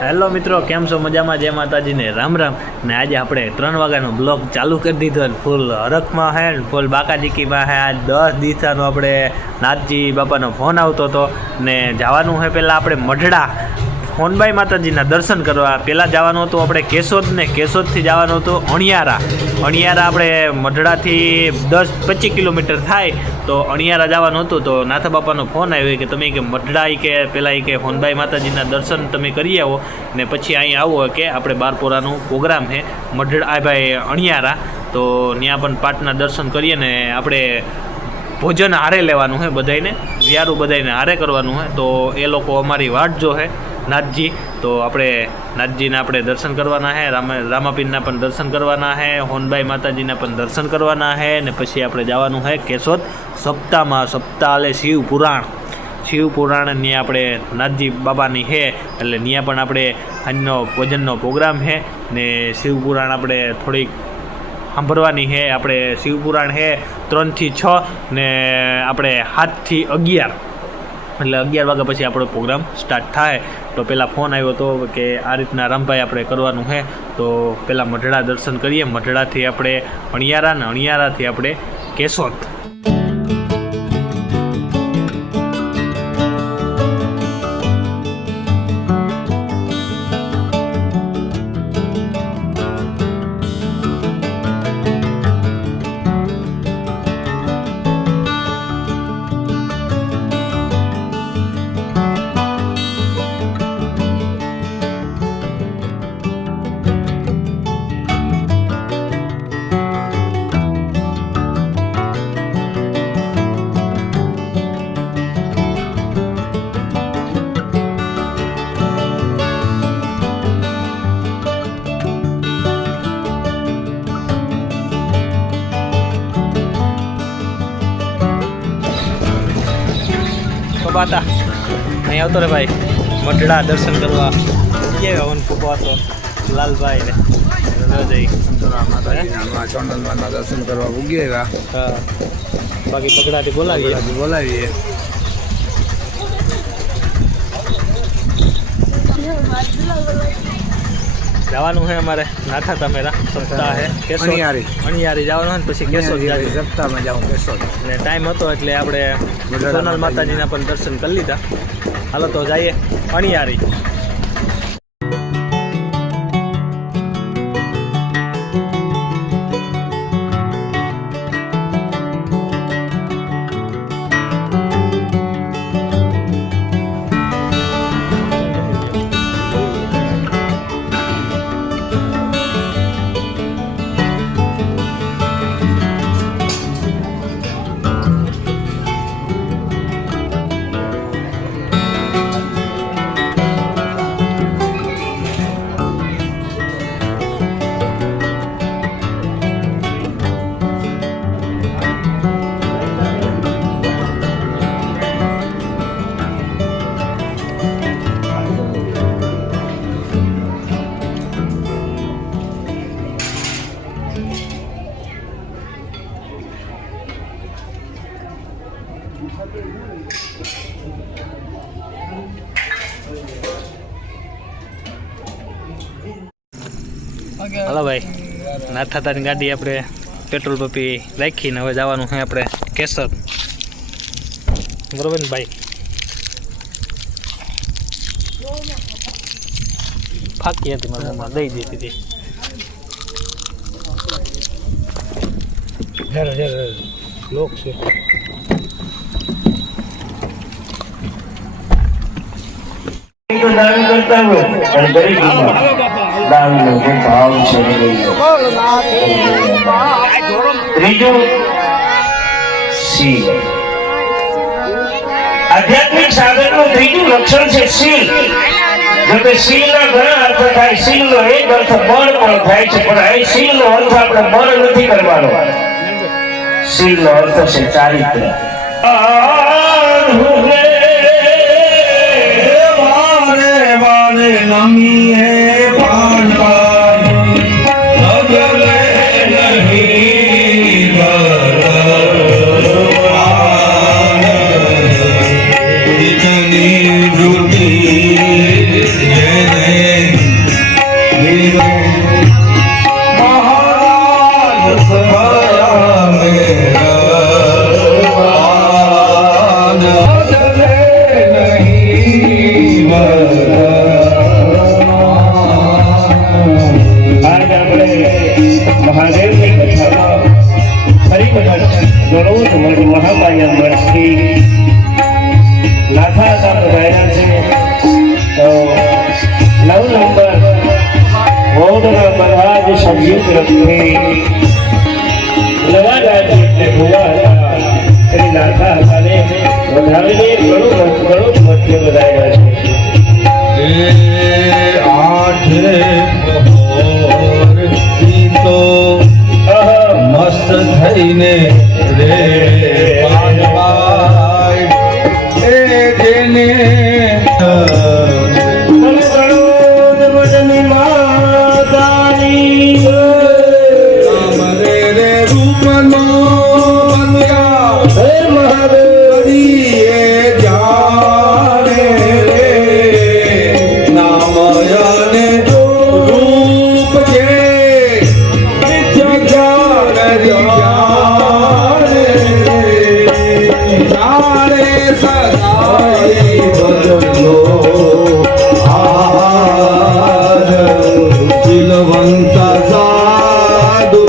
Hello મિત્રો, કેમ છો? મજામાં? જય માતાજીને રામ રામ. ને આજે આપણે 3 વાગ્યાનો બ્લોગ ચાલુ કરી દીધો ને ફૂલ હરખમાં હે ને ફૂલ બાકાજીકીમાં હે. આજ 10 દિવસનો આપણે નાથજી બાપાનો ફોન આવતો હતો ને જવાનું છે પહેલાં આપણે મઢડા હોનબાઈ માતાજીના દર્શન કરવા. પહેલાં જવાનું હતું આપણે કેશોદ ને કેશોદથી જવાનું હતું અણિયારા. આપણે મઢડાથી 10-25 કિલોમીટર થાય તો અણિયારા જવાનું હતું. તો નાથા બાપાનો ફોન આવ્યો કે તમે કે મઢડા કે પહેલાં કે હોનબાઈ માતાજીના દર્શન તમે કરી આવો ને પછી અહીં આવો કે આપણે બારપોરાનું પ્રોગ્રામ છે મઢડા ભાઈ અણિયારા. તો ત્યાં પણ પાટના દર્શન કરીએ ને આપણે ભોજન હારે લેવાનું છે બધાને, વ્યારું બધાને હારે કરવાનું છે. તો એ લોકો અમારી વાટ જો છે નાથજી. તો આપણે નાથજીના આપણે દર્શન કરવાના છે, રામાપીરના પણ દર્શન કરવાના છે, હોનબાઈ માતાજીના પણ દર્શન કરવાના છે ને પછી આપણે જવાનું છે કેશોદ સપ્તાહમાં. સપ્તાહ એટલે શિવ પુરાણની આપણે નાથજી બાબાની છે એટલે ત્યાં પણ આપણે આજનો ભોજનનો પ્રોગ્રામ છે ને શિવપુરાણ આપણે થોડીક સાંભળવાની છે. આપણે શિવપુરાણ છે 3 થી 6 ને આપણે 7 થી 11 એટલે 11 વાગ્યા પછી આપણો પ્રોગ્રામ સ્ટાર્ટ થાય. તો પહેલાં ફોન આવ્યો હતો કે આ રીતના રામભાઈ આપણે કરવાનું છે. તો પહેલાં મઢડા દર્શન કરીએ. મઢડાથી આપણે અણિયારા ને અણિયારાથી આપણે કેશોદ. બાતા અહીં આવતો રે ભાઈ મઢડા દર્શન કરવા. કેવા વન ફૂપો હતો લાલભાઈ ને ચોંડલમાના દર્શન કરવા ઉગી આવ્યા. હા, બાકી બગડાથી બોલાવીએ. જવાનું છે અમારે નાથા તમેરા સપ્તાહ છે અણિયારી જવાનું હોય ને પછી કેશોદ સપ્તાહમાં જાઉં કેશોદ ને ટાઈમ હતો એટલે આપણે સોનલ માતાજીના પણ દર્શન કરી લીધા. હાલો તો જઈએ અણિયારી. હલો ભાઈ, નાથાતાની ગાડી આપણે પેટ્રોલ પંપી રાખીને હવે જવાનું છે આપણે કેશોદ. બરોબર ને ભાઈ? ફાકી હતી મારા મમ્મા, દઈ દીધી હતી. લોક છે દાન કરતા હોય અને ગરીબીમાં દાનનો જે ભાવ છે. ત્રીજું શીલ. આધ્યાત્મિક સાધનનું ત્રીજું લક્ષણ છે શીલ. જો કે શીલના ઘણા અર્થ થાય. શીલનો એક અર્થ બળ પણ થાય છે, પણ અહીં શીલનો અર્થ આપણે બળ નથી કરવાનો. શીલનો અર્થ છે ચારિત્ર્ય. નમી હે પાનવાઈ લગલે નહીં બરવાન ઇતની ધૃતિ જેને ગણોત મઠ મહામાયા મઠથી લાખા હતા પધાર્યા છે. તો 9 નંબર વોર્ડના બલરાજ સભ્યો તરફથી નવા રાજ્ય એટલે ભુવા હતા શ્રી લાખા હતાને વધાવીને ઘણું મધ્ય વધાર્યા છે. આઠે પહોર તો મસ્ત થઈને રે પાનવાય એ જેને રે રૂપનો બન્યા હે મહાદેવીએ જાણે રે નામયને રૂપ જે જાણે સદાઈ બદલો આજ શીલવંત સાધુ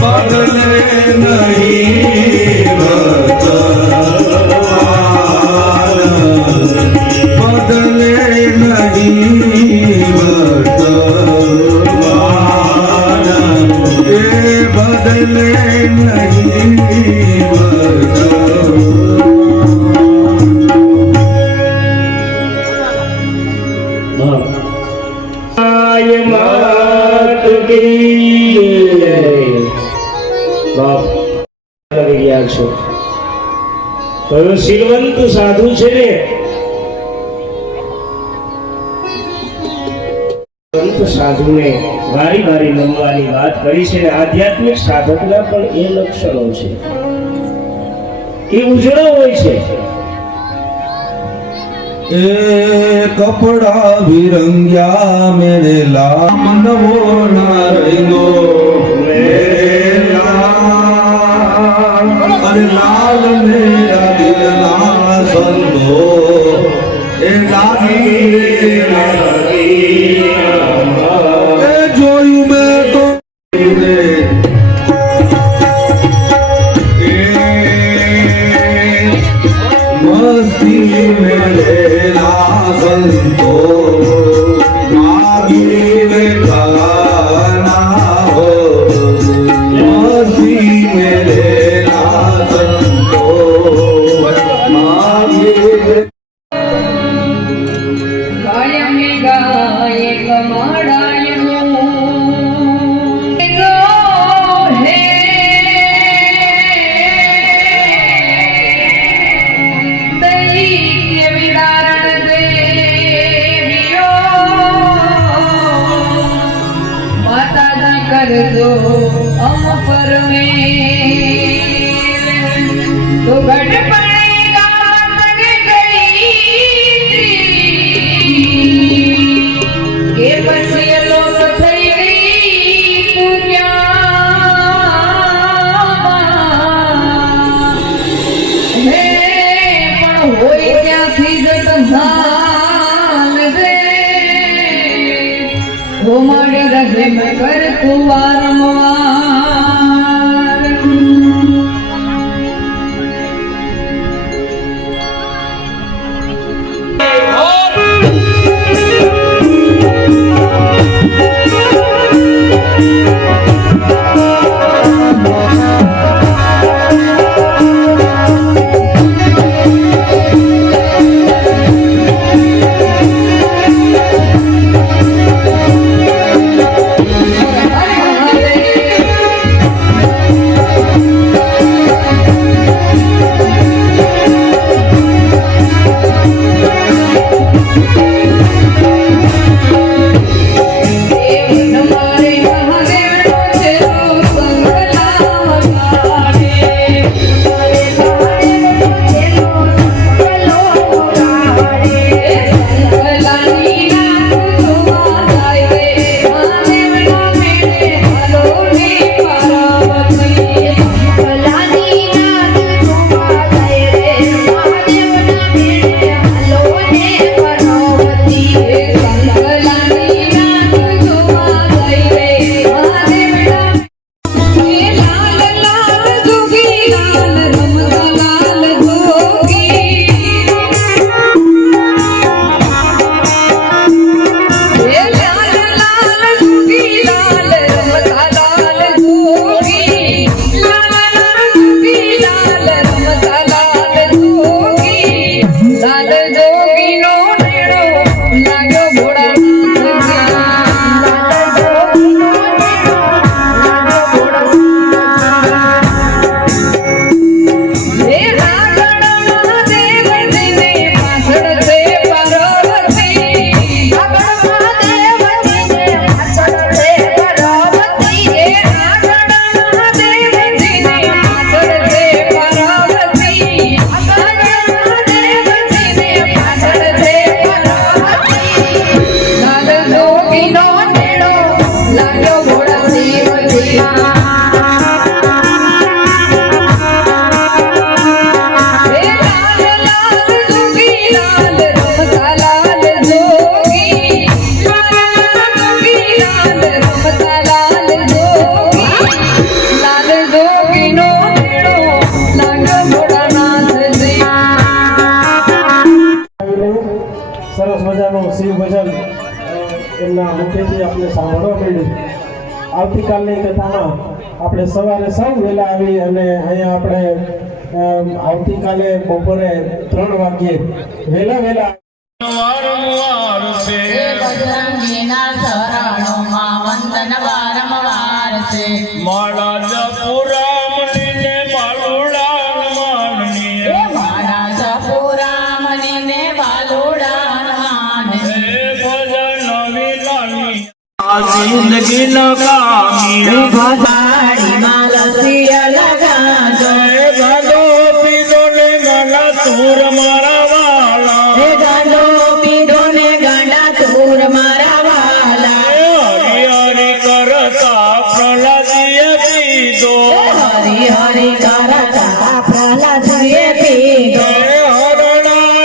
બદલે નહીં બદલે નહીં એ બદલે નહીં આય માત કી જય. બાપ આવી ગયા છો તો શીલવંત સાધુ છે ને સંત સાધુને વારી વારી નમવાની વાત કરી છે ને આધ્યાત્મિક સાધકના પણ એ લક્ષણો છે, એ ઉજળો હોય છે. એ કપડા વિરંગ્યા મેરે લામ નવો ના રંગો અરે લાલ મેરા દિલ ના સંતો એ લાગી એ જોયું મેં તો મસ્તી મેરે સંતો માગીને ખાના હો મસ્તી મેરે સંતો માગીને ગાયમે ગાય કમાડાયનો ગો હે દૈત્ય વિદારણ દેવીઓ માતા જા કરજો અમ પર મેં તો ઘટ પડેગા તન ગઈ કે પછી લોક થઈ ગઈ પૂર્યા હે પણ હોય ક્યાંથી જત ધાન રે હો મારી રહે મેં કર તું વારંવાર હરે મહાદેવ ભજન એમના મુખેથી આપણે સાંભળવા મળ્યું. આવતીકાલની કથામાં આપણે સવારે સૌ વહેલા આવી અને અહીંયા આપણે આવતીકાલે બપોરે 3 વાગ્યે વહેલા હે બજરંગીના શરણોમાં વંદન વારંવાર છે. મારા જપુરામણીને માલુડા માનની હે મારા જપુરામણી ને બાલુડા માને. હે ભજન વિનાની આ જિંદગી ન કામી ભવાડીમાં લસિયા લગાજો. હે ગાડો પીધો ને ગાલા તુર મારા વાલા હે ગાંડો પીધો ને ગાંડા તુર મારા વાલા. હે હરી હરી કરતા પ્રહલાદીએ પીધો હરી હરી કરતા પ્રહલાદીએ પીધો. હે હરણા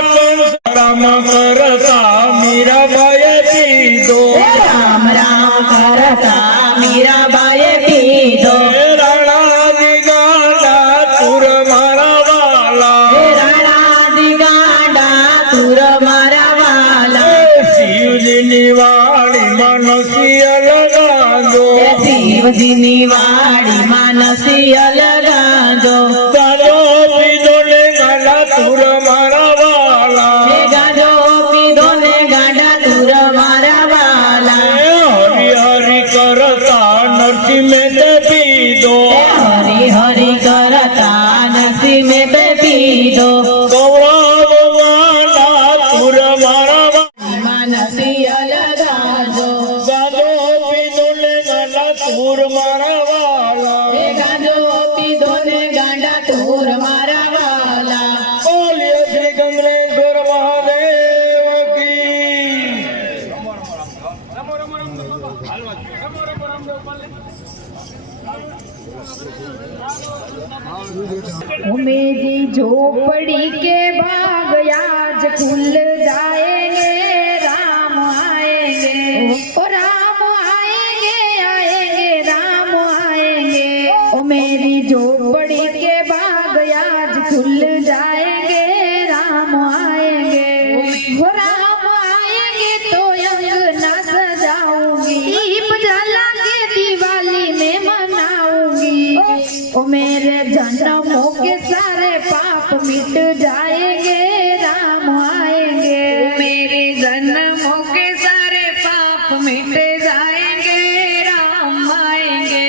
રામ કરતા મીરાબાઈએ પીધો હે રામ રામ કરતા મીરાબાઈએ પીધો. હે રાણાની ગાડા તુર મારા વાલા હે રાણાદી ગાંડા તુર મારા વાલા. શિવજીની વાડીમાં નસિયા લગાડો હે શિવજીની વાડીમાં નસિયા લગાજો. ગાડો પીધો ને ગાડા તુર મારા વાલા હે ગાંડો પીધો ને ગાંડા તુર મારા વાલા. હે હરી હરી કરતા નરસિંહ મહેતે પીધો હરી હરી કરતા નસીમે બે પીધો. ગૌરવવાના તુર મારા નસીય લગાજો. ગાડો પીધો ને ગાડા તુર મારા વાલા હે ગાંડો પીધો ને ગાંડા તુર મારા વાલા. બોલીએ શ્રી ગંગરેશ્વર મહાદેવ કી मेरी झोपड़ी के बाग आज खुल जाएंगे, राम आएंगे, ओ राम आएंगे, आएंगे राम आएंगे। ओ मेरी झोपड़ी के बाग आज खुल जाएंगे, राम आएंगे, ओ राम आएंगे तो अंगना सजाऊंगी, दीप जला के दिवाली में मनाऊंगी। ओ मेरे जन्मों के सारे पाप मिट जाएंगे, राम आएंगे। मेरे जन्मों के सारे पाप मिट जाएंगे, राम आएंगे,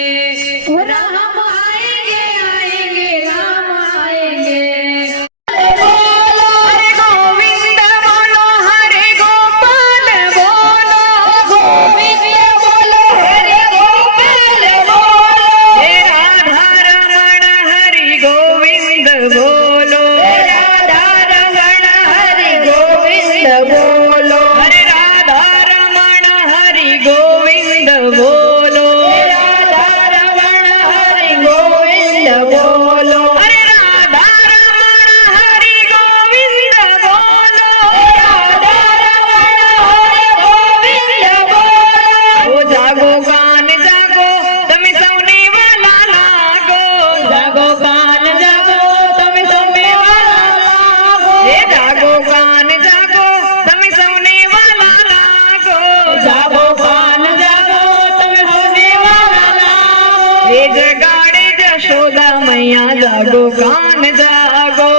ओ राम आएंगे, आएंगे राम आएंगे। बोलो हरे गोविंद बोलो हरे गोपाल बोलो, गोविंद बोलो हरे गोपाल बोलो, हे राधा रमण हरि गोविंद बोलो, हे राधा रमण हरि गोविंद बोलो, हरे राधा रमण हरि गोविंद बोलो, हे राधा रमण हरि गोविंद बोलो, हरे राधा रमण हरि गोविंद बोलो, राधा रमण हरि गोविंद बोलो। ओ जागो कान जागो તમે સૌને વાલા લાગો, જાગો કાન જાગો તમે સૌને વાલા લાગો, હે જાગો કાન જાગો તમે સૌને વાલા લાગો, જાગો કાન જાગો તમે સૌને વાલા લાગો, હે જગાડે જશોદા મૈયા જાગો કાન જાગો।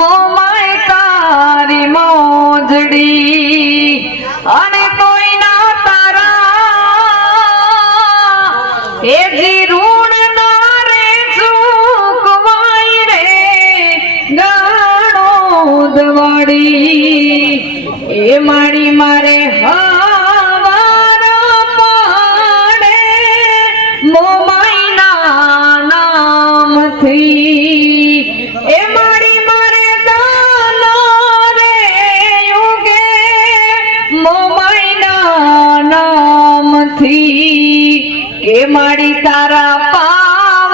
મોમાય તારી મોજડી અને કોઈના તારા એ જી ઋણ ના રે ચૂકવાય રે ગાણો દવાડી એ મારી મારે હવાર પાડે મોમાયના નામથી એ મારી મારે દાનો રે યુગે મોમાયના નામથી કે મારી તારા પાવ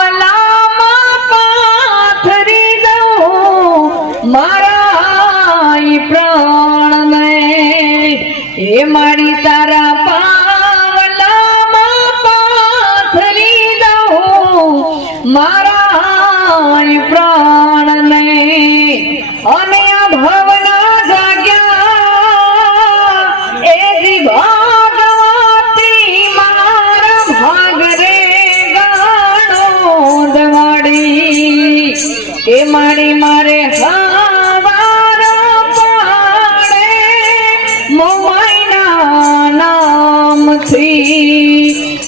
મારા પ્રાણને અને આ ભવના જાગ્યા એ જી ભાગવતી મારા ભાગ રે ગાણો દવાડી કે મારી મારે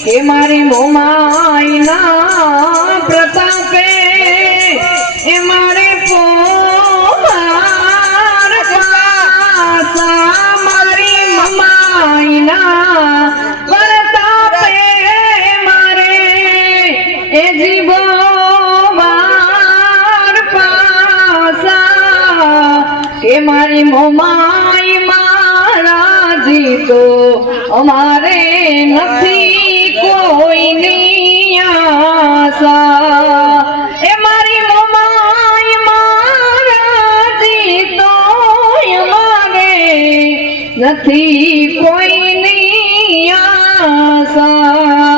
કે મારી મોમાઈના પ્રતાપે એ મારે પોમાર કાસા મારી મોમાઈના પ્રતાપે મારે એ જીવો વાર પાસા કે મારી મોમાઈ મારા જીતો અમારે નથી કોઈની આશા એ મારી મોમાઈ મારા જીતો અમારે નથી કોઈની આશા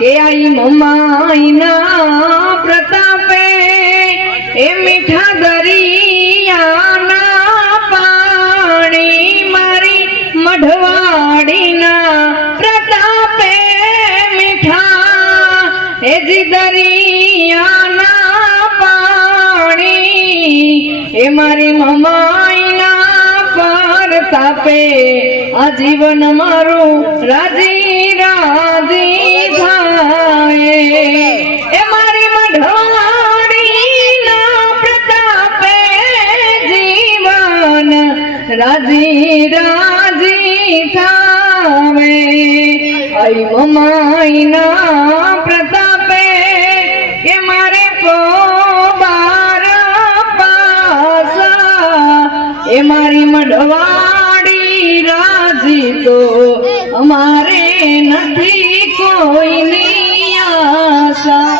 કે આઈ મોમાઈના પ્રતાપે એ મીઠા દરિયાના પાણી મારી મઢવાડીના પ્રતાપે મીઠા એ જી દરિયાના પાણી એ મારી મમાઈના પરતાપે આ જીવન મારું રાજી રાજી થાય એ મારી મઢવાડીના પ્રતાપે જીવન રાજી રાજી થાવે આઈ મમાઈના પ્રતાપે કે મારે પોબાર પાસા એ મારી મઢવાડી રાજી તો અમારે નથી કોઈની આશા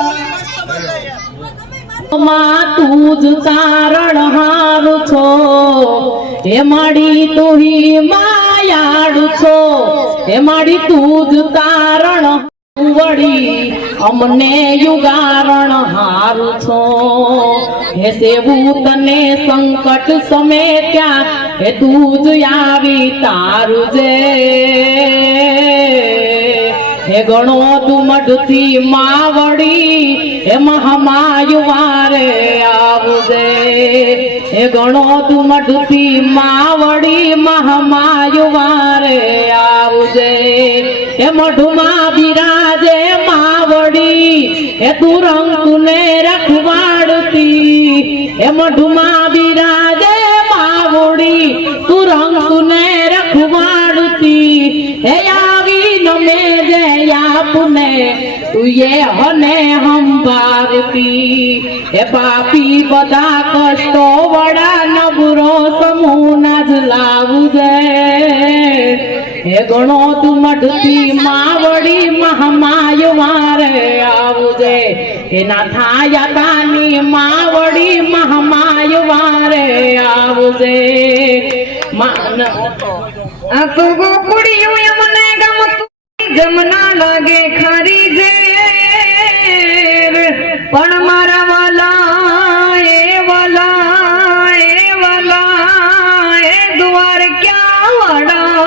માં તું જ તારણ હારું છો હે માડી તુહી માયાડુ છો હે માડી તું જ તારણ વળી અમને યુગારણ હારું છો હે સેવું તને સંકટ સમે ત્યાં હે તું જ આવી તારું જે હે ગણો તું મઢથી માવડી હે મહામાયુ વારે આવજે હે ગણો તું મઢથી માવડી મહામાયુ વારે આવજે હે મઢમાં બિરાજે માવડી હે તું રંગને રખવાડતી હે મઢમાં બિરાજે માવડી તું રંગને રખવાડતી હે આવી નમે જે આપને તું એ હને હંભારતી હે પાપી બધા કષ્ટો વડા નબરો સમૂહ ના જ લાવજે હે ગણો તું મઢથી માવડી મહામાય વારે આવજે હે ના થાયા તાની માવડી મહામાય વારે આવજે માન આ તો ગોકુડિયું એમને ગમતું જમના લાગે ખરી જે પણ મારા વાલા એ દ્વાર ક્યાં વડા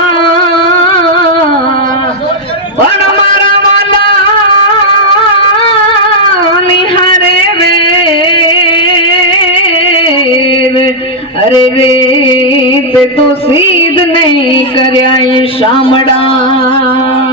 પણ મારા વાલા નિહારે અરે રે તે તો સીધ નહીં કર્યા એ શામડા